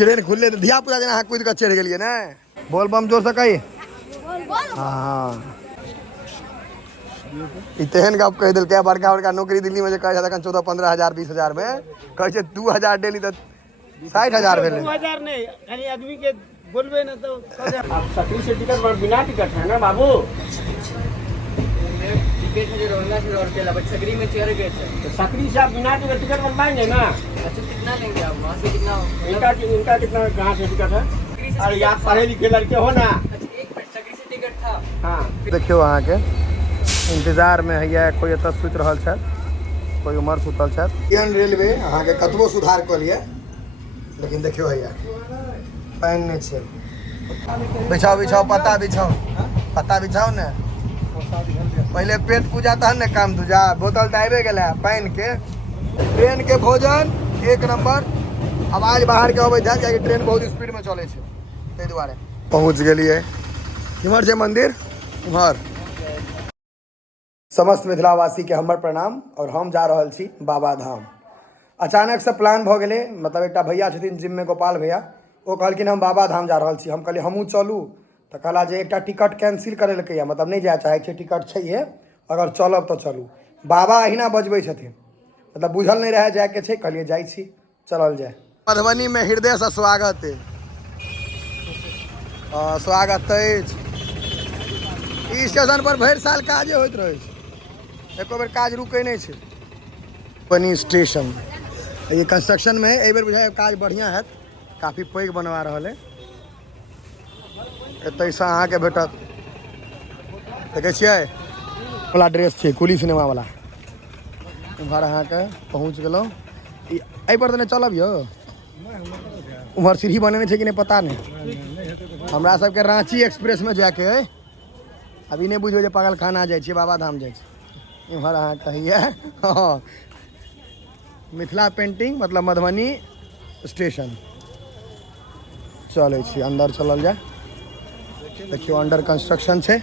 Train खुले धिया पुता जना कूद के चढ़ गए ना। बोल बम जोर से कही। हाँ तेहन गप कह दिल बड़का बड़का नौकरी दिल्ली में कहे 14-15 हजार 20 हजार में कहे 2000 डेली तो 60,000 भेले। 2000 नहीं यानी आदमी के बोलबे ना तो आप सकरी से टिकट पर बिना टिकट है ना बाबू। टिकट में जो रोना से और के लबट सकरी में चढ़ गए थे तो सकरी से आप बिना टिकट बनवाएंगे ना। अच्छा कितना लेंगे आप वहां से कितना इनका कितना कहां से टिकट है। अरे आप पढ़े लिखे लड़के हो ना। अच्छा एक मिनट सकरी से टिकट था। हां देखियो वहां के इंतजार में है कोई एत सुत रहल छै कोई उमर सुतल छै। इंडियन रेलवे अहाँ के कतबो सुधार क लिए लेकिन देखियो है पैन नहीं छै। बिछाओ बिछाओ पत्ता बिछाओ ने पहले पेट पूजा तहन ने काम दूजा। बोतल तो आबे गेल पैन के। ट्रेन के भोजन एक नंबर। आवाज बाहर के अबै छै कियाकि ट्रेन बहुत स्पीड में चले छै ताहि दुआरे। पहुँच गेलिए इम्हर छै मंदिर उम्हर। समस्त मिथिलावासी के हमर प्रणाम और हम जा रहल छी बाबा धाम। अचानक से प्लान भ गेलै मतलब एक भैया छथिन जिम में गोपाल भैया वो कहलखिन हम बाबा धाम जा रहल छी। हम कहलिए हमहूँ चलू तो कहला जे एक टिकट कैंसिल करेलकै मतलब नहीं जाए चाहे छै टिकट छैहे अगर चलब तो चलू। बाबा अहिना बजबै छथिन मतलब बुझल नहीं रहे जाए के छै। कहलिए जाइ छी चलल जाए। मधुबनी में हृदय से स्वागत है। स्वागत अछि। स्टेशन पर भरि साल काजे होइत रहे छै एको बेर काज रुकै नहीं छै। मधुबनी स्टेशन ये कंस्ट्रक्शन में एहि बेर बुझाय काज बढ़िया है काफ़ी पैघ बनवा रहल है। एतयसँ अहाँके भेटत देखै छियै वाला ड्रेस छै कुली सिनेमा वाला। उम्हर अहाँके पहुँच गेलहुँ। एहि पर तऽ नहीं चलब यौ उम्हर सीढ़ी बनेने छै कि नहीं पता नहीं। हमरा सबके रांची एक्सप्रेस में जाके है। अभी नहीं बुझबै जे पागल खाना जाइ छियै बाबा धाम जाइ छै। इम्हर अहाँ कहिए हाँ मिथिला पेंटिंग मतलब मधुबनी स्टेशन चले छी अंदर चलल जाए। देखियो अंडर कंस्ट्रक्शन छै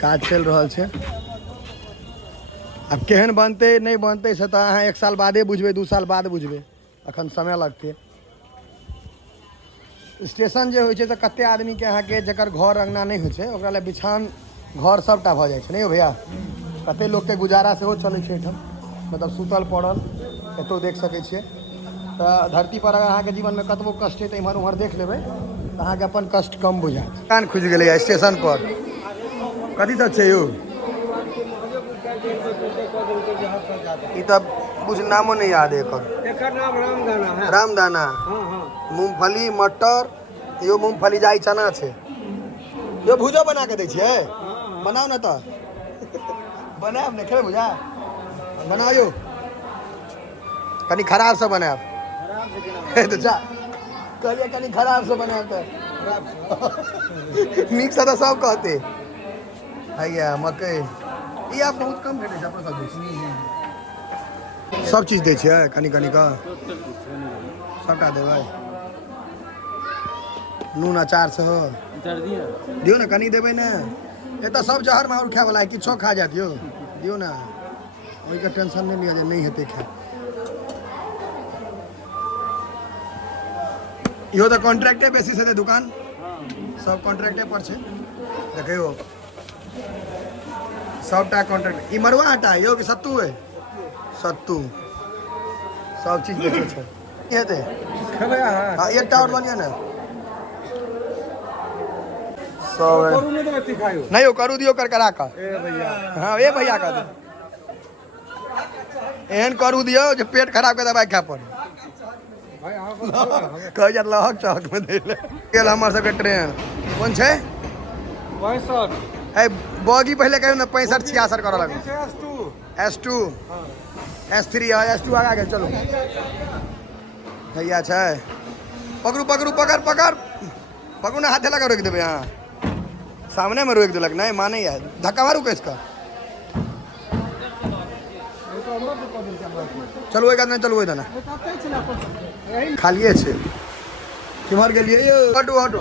काज चल रहा है। अब केहन बनते नहीं बनते से तो अहाँ 1 साल बादे बुझबे 2 साल बाद बुझबे अखन समय लगते। स्टेशन जे होइ छै तऽ कते आदमी के अहाँ के जकर घर अंगना नहीं होइ छै ओकरा लेल बिछान घर सबटा भऽ जाइ छै नहीं भैया। कते लोग के गुजारा सेहो चलै छै एहिठाम मतलब सुतल पड़ल एतौ देख सकै छियै। तो धरती पर अहाँ के जीवन में कतबो कष्ट है तो इम्हर उम्हर देख लेबै तो अहाँ के अपन कष्ट कम बुझायत। कान खुज गेलै स्टेशन पर कथी सब छै यौ ई तो कुछ नामो नहीं याद है एकर नाम रामदाना है। रामदाना मूंगफली मटर यो मूंगफली जाई चना छै यो भुजो बना के दै छियै। बनाओ ना तो बनाएब ने खेबै भुजा बनाओ यो कनी खराब से बनाएब तो जा कहलिए कनी खराब से बनाएब तो नीक से तो सब कहते हैया मकई ई आप बहुत कम भेटै छै अपना सब चीज दै छियै कनी कनी का सबटा देबै। नून अचार सेहो दियो ना कनी देबै ना एतऽ सब जहर माहौर खाय वाला है किछो खा जात यो दियो ना ओहि के टेंशन नहीं लिया जे नहीं हेतै खाय। इहो तो कॉन्ट्रैक्टे बेसिस है दुकान सब कॉन्ट्रैक्टे पर छै देखियो सबटा कॉन्ट्रैक्ट। ई मरुआ आटा है यो कि सत्तू है सत्तू सब चीज बेचे छै हेतै। हाँ एकटा और लऽ लिअ ना सब नहीं हो करू दियो करकरा का हाँ ए भैया का दे एहन करू दियो जो पेट खराब के दवाई खाय पड़े कह जा लहक चौक में दे गेल हमर सबके ट्रेन कोन छै 62 है बॉगी पहले कहियो ना 65 66 करऽ लगे S2 S3 S2 आगा गेल चलो भैया छै पकड़ू पकड़ू पकड़ पकड़ पकड़ू ना हाथे लगा रोक देबै यहाँ सामने में रोक दिलक नहीं माने है धक्का मारू कैसका चलो एक आदमी चलो इधर ना खालिए छै किमहर गेलिए यौ हटू हटू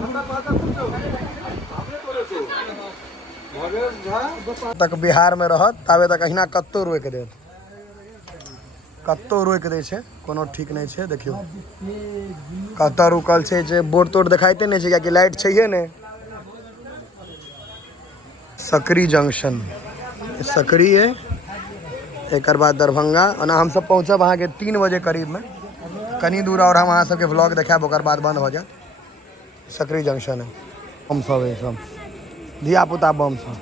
तक बिहार में रहत ताबे तक अहिना कत्तो रोक देत कत्तो रोक दै छै, कोनो ठीक नहीं छै। देखियो कत्ता रुकल छै जे बोर्ड तोड़ देखाइते नहीं छै, कियाकि लाइट छैहे नहीं। सकरी जंक्शन, सकरी है, एक बाद दरभंगा। ओना हम सब पहुँचब अहाँ के 3 बजे करीब में, कनी दूर और हम अहाँ सबके व्लॉग देखाब, ओकर बाद बंद हो जाए। सकरी जंक्शन है, बम सब है, सब धिया पुता बम सब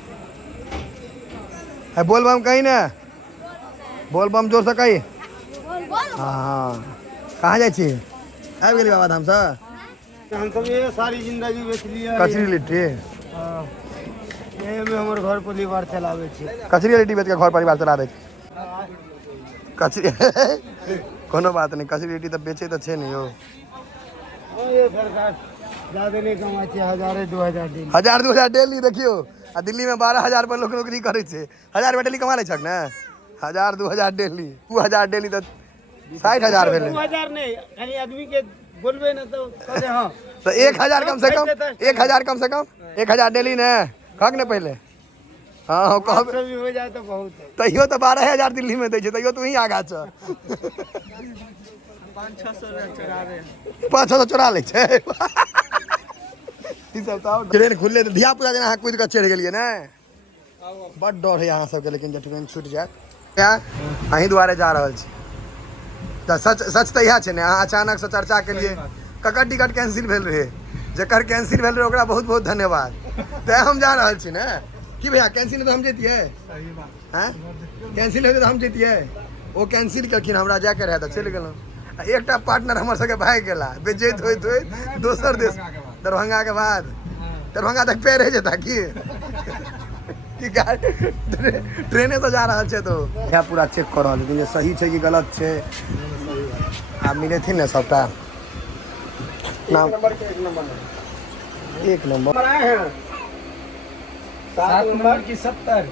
है। बोल बम कहीं ना, बोल बम जोर से कही। हाँ कहाँ जाइ छी? आबि गेली बाबा धाम से। हम सब ये सारी जिंदगी बेच लिया। कचरी लिट्टी में हमर घर परिवार चलावे छै। कचरी लिट्टी बेच के घर परिवार चला दे छै। कचरी कोनो बात नहीं, कचरी लिट्टी तो बेचे तो छे नहीं हो। ये सरकार ज्यादा नहीं कमा छै, 1000-2000 डेली। 1000-2000 डेली। देखियो आ दिल्ली में 12,000 पर लोग नौकरी करे छै, 1000 रुपया डेली कमा ले छक ना। 1000-2000 डेली, 2000 डेली तो 60,000 भेले। 2000 नहीं, खाली आदमी के बोलबे ना तो कहे हां तो 1000 कम से कम, 1000 कम से कम, 1000 डेली ने कहक ने पहले। हाँ कहब भी हो जाए तो बहुत है। तैयो तो 12,000 दिल्ली में दै छै, तैयो तू ही आगा छ। 500 चोरा ले छै। ई सब तो ट्रेन खुलले तो धिया पुता जेना अहाँ कूद के चढ़ गेलिए ना। बड़ डर है अहाँ सबके, लेकिन जे ट्रेन छूट जाए अहीं दुआरे जा रहल छी। तो सच तो इएह छै ने, अहाँ अचानक से चर्चा के लिए ककर टिकट कैंसिल भेल रहे, जकर कैंसिल भेल रहे ओकरा बहुत बहुत धन्यवाद। तैं हम जा रहल छी ना कि भैया, कैंसिल तो हम जैतिए हैं, कैंसिल होते तो हम जैतिए। वो कैंसिल केलखिन, हमरा जाके रहे तो चलि गेलहुँ। एकटा पार्टनर हमर सबके भागि गेला बेचैत होइत होइत दोसर देश, दरभंगा के बाद। दरभंगा तक पैर है जेता की ट्रेने से जा रहा है तो यहाँ पूरा चेक कर रहा है, सही है कि गलत है। आप मिले थे ना सबटा नाम, एक नंबर आए हैं 7 नंबर की 70।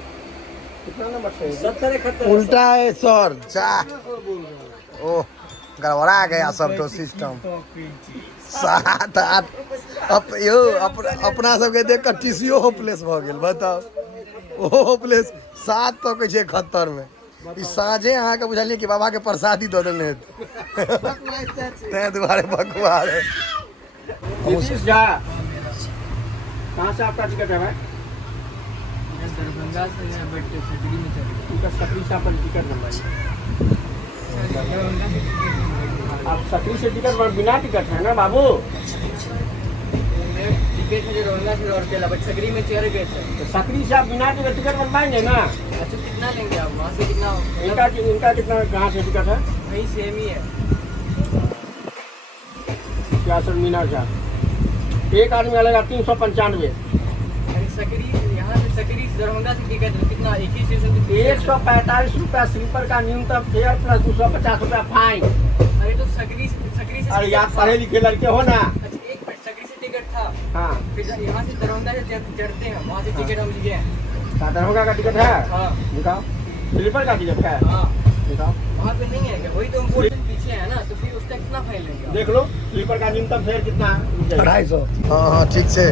कितना नंबर है? 70-71 उल्टा है सर। जा ओह गड़बड़ा गया सब तो सिस्टम। 7-8 यो अपना सबके देख कर टीसीओ होपलेस भ गेल। बताओ ओ होपलेस 7 तो कहे 71 में। ई साँझे अहाँ के बुझलिए कि बाबा के प्रसादी दो देने तैं दुआरे बकवार है। कहाँ से आपका टिकट है भाई? दरभंगा से है, बट सकरी में चल। सकरी से आपका टिकट नंबर आप सकरी से टिकट पर बिना टिकट है ना बाबू? टिकट मुझे दरभंगा से और चला, बट सकरी में चढ़ गए थे। तो सकरी से आप बिना टिकट बनवाएंगे ना? अच्छा कितना लेंगे आप वहाँ से? कितना इनका कितना कहाँ से टिकट है? वही सेम ही है। क्या सर मीना क्या एक आदमी लगेगा 395। सकरी यहाँ से सकरी से दरभंगा से टिकट कितना? एक ही स्टेशन पे 145 रुपया स्लीपर का न्यूनतम फेयर प्लस 250 रुपया फाइन। अरे तो सकरी से अरे आप पढ़े लिखे लड़के हो ना? अच्छा एक मिनट, सकरी से टिकट था, हाँ फिर यहाँ से दरभंगा से चढ़ते हैं, वहाँ से टिकट हम लिए हैं। दरभंगा का टिकट है? हाँ दिखाओ। स्लीपर का टिकट है? हाँ, दिखाओ। वहाँ पे नहीं है क्या? वही तो हम पीछे है ना, तो फिर उसका कितना फाइन लेंगे? देख लो स्लीपर का न्यूनतम फेयर कितना है? 250। हाँ हाँ ठीक से।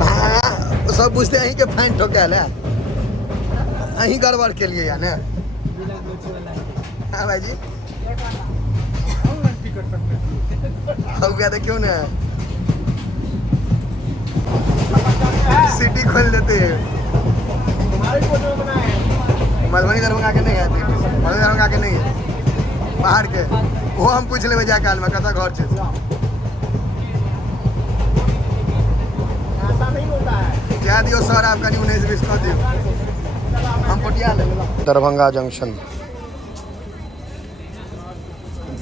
हाँ सब बुझते अहीं के फाइन ठोकाल है, अहीं गड़बड़ के लिए या ना। हाँ भाई जी हो गया देखियो ना, सिटी खोल देते हैं। तुम्हारे फोटो में बनाए हैं। मधुबनी दरभंगा के नहीं है, मधुबनी दरभंगा के नहीं है, बाहर के। वो हम पूछ लेवे जाके हाल में कता घर छै। ऐसा नहीं होता है। क्या दियो सर आप कहीं 19-20 कर दियो, हम पटिया ले। दरभंगा जंक्शन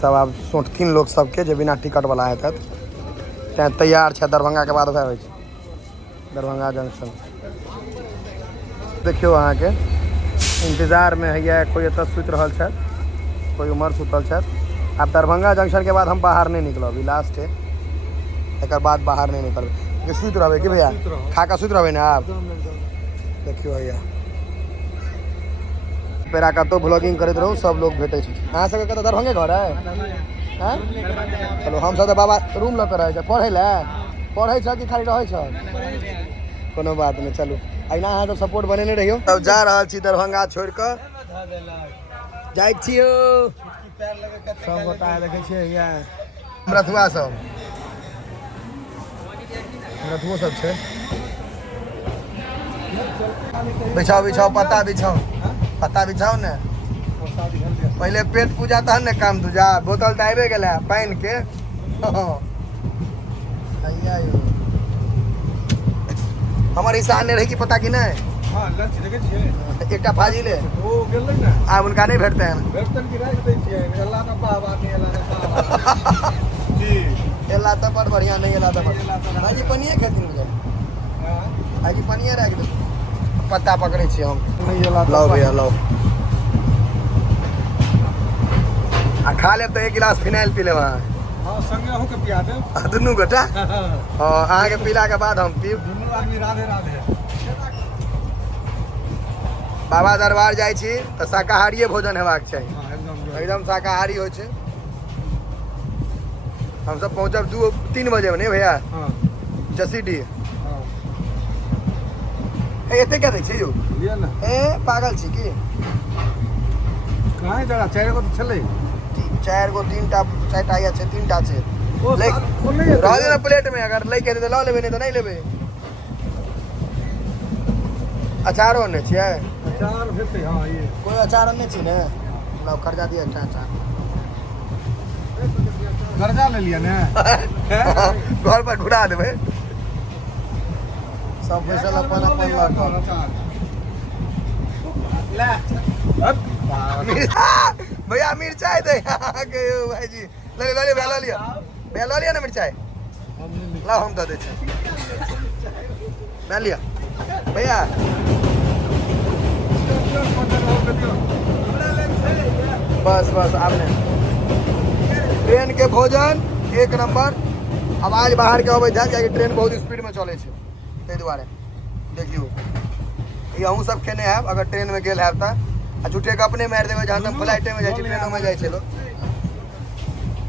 सब आप सोचथिन लोग सबके जे बिना टिकट वाला है तैं तैयार है दरभंगा के बाद वह होइ छै दरभंगा जंक्शन। देखियो अहाँ के इंतजार में है, कोई एत सुत रहा है, कोई उमर सुतल है। आप दरभंगा जंक्शन के बाद हम बाहर नहीं निकलब, अभी लास्ट है, एक बाद बाहर नहीं निकल सुत रहे कि भैया खा का सुत रहे ना आप। देखियो भैया पेरा कतौ ब्लॉगिंग करते रहूँ, सब लोग भेटे छै। अहाँ सबके कतऽ दरभंगे घर है? हाँ चलो हम सब तो बाबा रूम लऽ के रहे छै, पढ़े छ कि खाली रहे छ? कोनो बात नहीं, चलू अहिना अहाँ सब सपोर्ट बनेने रहियो। तब जा रहल छी दरभंगा छोड़ कऽ, जाइ छियो सब गोटा देखे छियै रथुआ सब रथुओ सब छै। बिछाओ बिछाओ पत्ता बिछाओ पत्ता बिछाओ ने पहले पेट पूजा तहन ने काम दूजा बोतल तो आबे गेला पानि के हमर ईशान ने रही कि पता कि नहीं एक फाजिले आब उनका नहीं भेटते हैं एला तो बड़ बढ़िया नहीं एला तो भाजी पनिए खेतीन भाजी पनिए राख दे पत्ता पकड़े छी हम लाओ भैया लाओ आ खा लेब तो 1 गिलास फिनाइल पी लेब हां संगे अहू के पिया दे दुनू गोटा हां अहाँ के पीला के बाद हम पीब दुनू आदमी राधे राधे। बाबा दरबार जाइ छी तऽ शाकाहारिये भोजन हेबाक चाही एकदम शाकाहारी होइ छै। हम सब पहुंचब 2-3 बजे में नहीं भैया जसीडी एते क्या दै छै यौ लिया ना ए पागल छी की कहां जरा 4 गो तो छले 4 गो 3टा 4टा या छै 3टा छै रहले ना प्लेट में अगर लै के दे ल लेबे नहीं तो नहीं लेबे। अचारो ने छियै अचार भेटै हां ये कोई अचार नहीं छी ने लाओ कर्जा दिया अचार कर्जा ले लिया ने घर पर घुरा देबै सब पैसा अपन अपन भैया मिर्चाई दे भाईजी ले लिया ना मिर्चाई लाओ हम दे छै मैं लिया भैया बस बस आपने ट्रेन के भोजन 1 नंबर। आवाज बाहर के अबै छै कियाकि ट्रेन बहुत स्पीड में चले छै ताहि दुआरे देखियो अहूँ सब खेने हैब अगर ट्रेन में गेल हैब तऽ आ झूठे के अपने मारि देबै जहाँ तक फ्लाइटे में जाइ छै ट्रेनों में जाइ छै लोग।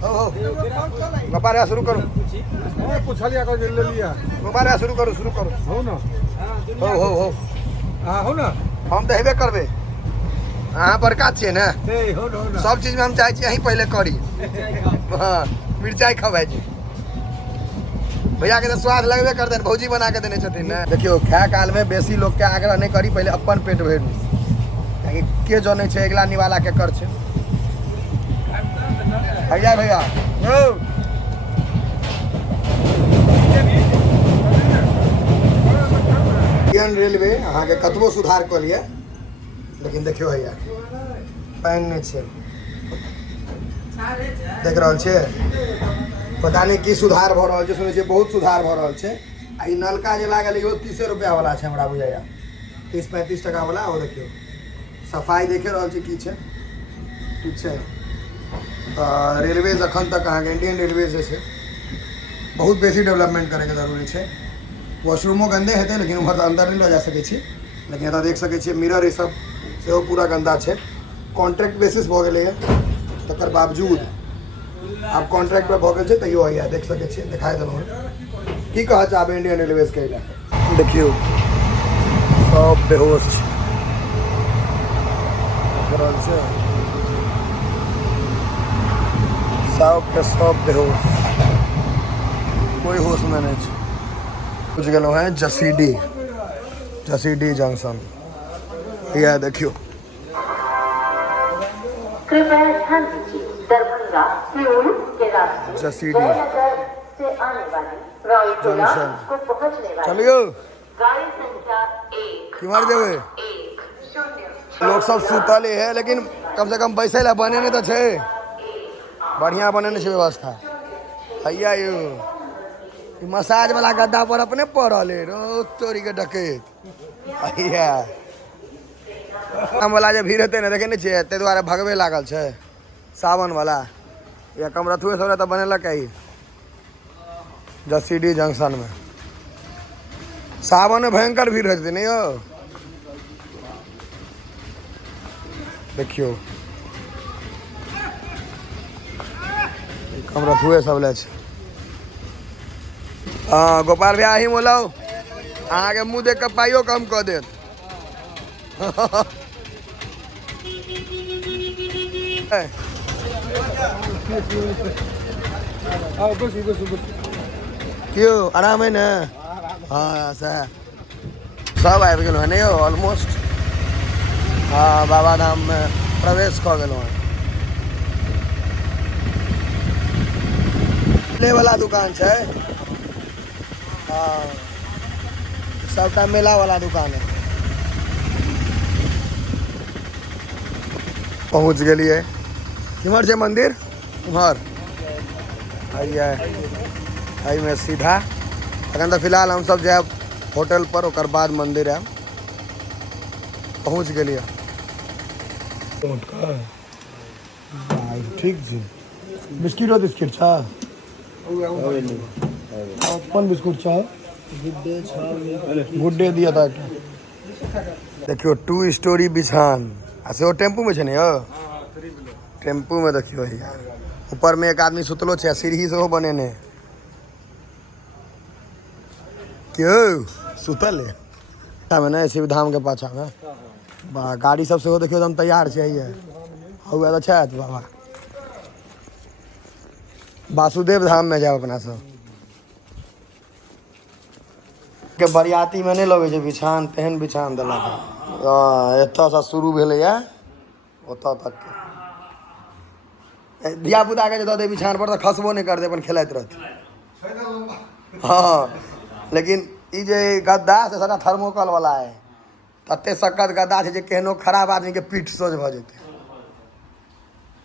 हो गोपाल शुरू करू पूछलिया कर ले लिया गोपाल शुरू करू हो ना हो हां हो ना हम तऽ हेबे करबै अहाँ बड़का छियै ने सब चीज में हम चाहे छी अहीं पहले करी हाँ मिर्चाई खाओ भाईजी भैया के तो स्वाद लगबे करते भौजी बना के देने छथिन ने। देखियो खाए काल में बेसी लोग के आग्रह नहीं करी पहले अपन पेट भरू के जने छै अगला निवाला के कर छै भैया इंडियन रेलवे अहाँ के कतबो सुधार कऽ लिया लेकिन देखियो भैया पानि नहीं छै देख रहल छै पता नहीं की सुधार भऽ रहल छै सुनै छियै बहुत सुधार भऽ रहल छै आ ई नलका जे लागल इहो 30 रुपया वाला छै हमरा बुझाइया 30-35 टका वाला ओ देखियो सफाई देखे रहल छै की छै ठीक छै। रेलवेज अखन तक अहाँके इंडियन रेलवेज जे छै बहुत बेसी डेवलपमेंट करैके जरूरी छै। वॉशरूमो गंदे हेतै लेकिन उम्हर तऽ अंदर नहीं लऽ जा सकै छी लेकिन एतऽ देख सकै छियै मिरर ई सब सेहो पूरा गंदा छै। कॉन्ट्रैक्ट बेसिस भऽ गेलैए तकर बावजूद आब कॉन्ट्रैक्ट पर भऽ गेल छै तैयो हैया देख सकै छियै देखाइ देलहुँ की कहऽ चाहबै इंडियन रेलवेज के लए देखियौ सब बेहोश छै सब बेहोश कोई होश में नहीं छै। कुछ गेलहुँ हैं जसीडी जंक्शन यह देखियो दरभंगा के रास्ते जसीडी से आने वाली रॉयटोला को पहुंचने वाली चलियो गाड़ी संख्या 1 कि मार देवे लोग सब सुतले है लेकिन कम से कम बैसे ला बने नहीं तो छे बढ़िया बने नहीं छे व्यवस्था भैया यो मसाज वाला गद्दा पर अपने पड़ल है रो तोरी के डकैत भैया हम वाला जे भीड़ हेतै ने देखे नहीं छे ते द्वारा भगवे लागल छे सावन वाला या कमरथुए सब तो बनेलक है जसीडी जंक्शन में सावन में भयंकर भीड़ रहती नहीं हो देखियो कमरथुए सब ले हाँ गोपाल भैया ही मोलाओ अहाँ के मुँह देख के पाइयो कम कऽ देत क्यों आराम है ना? हाँ सर सब आबि गेल है यौ ऑलमोस्ट। हाँ बाबा धाम में प्रवेश कऽ गेलहुँ हैं। मेले वाला दुकान है। हाँ सबटा मेला वाला दुकान है। पहुँच गलिए। इम्हर छै मंदिर इम्हर आई में सीधा अखन तो फिलहाल हम सब जाएब होटल पर, ओकर बाद मंदिर आएब। पहुँच गलिए। ठीक छै। बिस्किटो तिस्किट छ? अपन बिस्कुट छ? गुड डे दिया था। देखियो 2 स्टोरी बिछान आ से टेम्पू में छै ने यौ? टेम्पू में देखियो यार ऊपर में एक आदमी सुतलो छै, सीढ़ी से बनेने क्यों सुतल है ना शिव धाम के पाछा में। बा गाड़ी सब से देखियो एकदम तैयार छै। हुआ तो छै बाबा वासुदेव धाम में जाओ अपना सब के। बरियाती में नहीं लगे बिछान, तेहन बिछान दिलक। एत से शुरू भेलैया ओतऽ तक के धिया पुता के दे बिछान पर तो खसबो नहीं करते, अपन खेलैत रहते। हाँ लेकिन ई जे गद्दा से सारा थर्मोकॉल वाला है, तते सकत गद्दा छै जे केहनो खराब आदमी के पीठ सोझ भ जेतै।